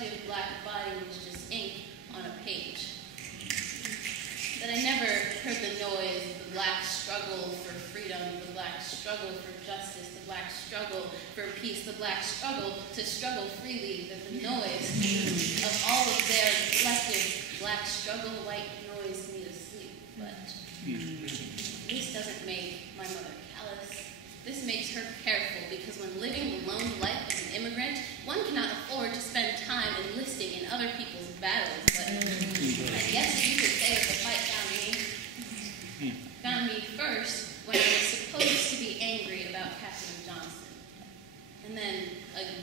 collective black body was just ink on a page. That I never heard the noise of the black struggle for freedom, the black struggle for justice, the black struggle for peace, the black struggle to struggle freely, that the noise of all of their collective black struggle white noise me to sleep. But this doesn't make my mother callous. This makes her careful, because when living the lone life of an immigrant, one cannot afford to spend time enlisting in other people's battles. But I guess you could say that the fight found me first when I was supposed to be angry about Captain Johnson, and then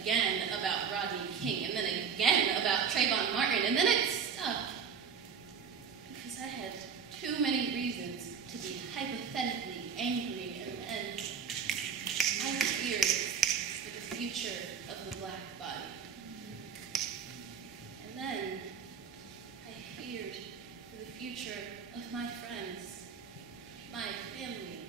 again about Rodney King, and then again about Trayvon Martin, and then it stuck because I had too many reasons to be hypothetically angry, and then I feared for the future of the black body. And then I feared for the future of my friends, my family,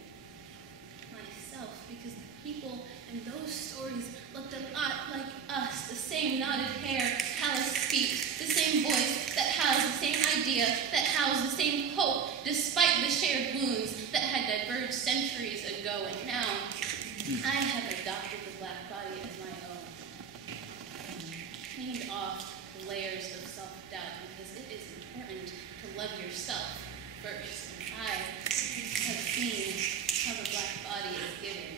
myself, because the people in those stories looked a lot like us, the same knotted hair, calloused feet, the same voice that housed the same idea, that housed the same hope, despite the shared wounds that had diverged centuries ago. And now I have adopted the black body as my own, cleaned off the layers of self-doubt, because it is important to love yourself first. And I have seen how the black body is given.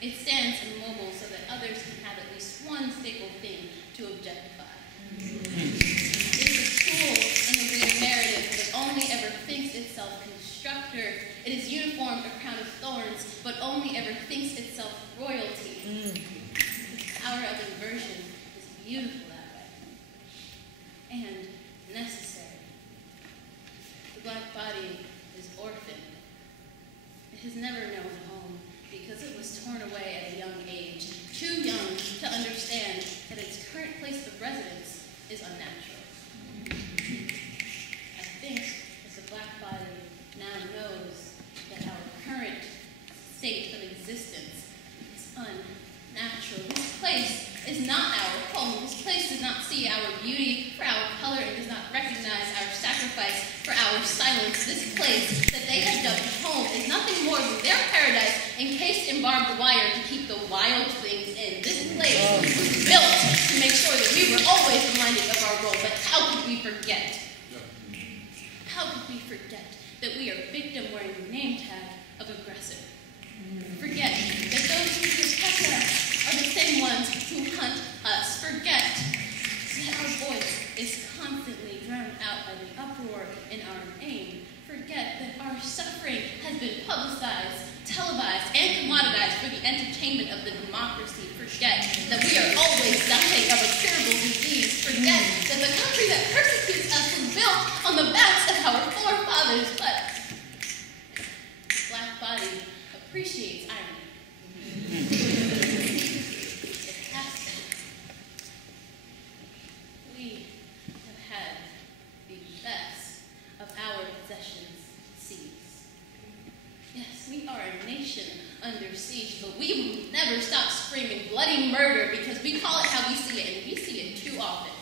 It stands immobile so that others can have at least one staple thing to objectify. It is a tool in the greater narrative that only ever thinks itself constructor. It is uniformed a crown of thorns, but only ever thinks itself royalty. The power of inversion is beautiful that way, and necessary. The black body is orphaned. It has never known home because it was torn away at a young age, too young to understand that its current place of residence is unnatural. I think that the black body now knows that our current state of existence is unnatural. This place is not our home. This place does not see our beauty for our color. It does not recognize our sacrifice for our silence. This place that they have dubbed home is nothing more than their paradise encased in barbed wire to keep the wild things in. This place was built to make sure that we were always reminded of our role. But how could we forget? How could we forget that we are victim wearing the name tag of aggressor? Forget that those who protect us are the same ones who hunt us. Forget that our voice is constantly drowned out by the uproar in our name. Forget that our suffering has been publicized, televised, and commoditized for the entertainment of the democracy. Forget that we are always dying of a curable disease. Forget that the country that persecutes us was built on the backs of our forefathers. But the black body appreciates irony. It has to. We have had the best of our possessions seized. Yes, we are a nation under siege, but we will never stop screaming bloody murder because we call it how we see it, and we see it too often.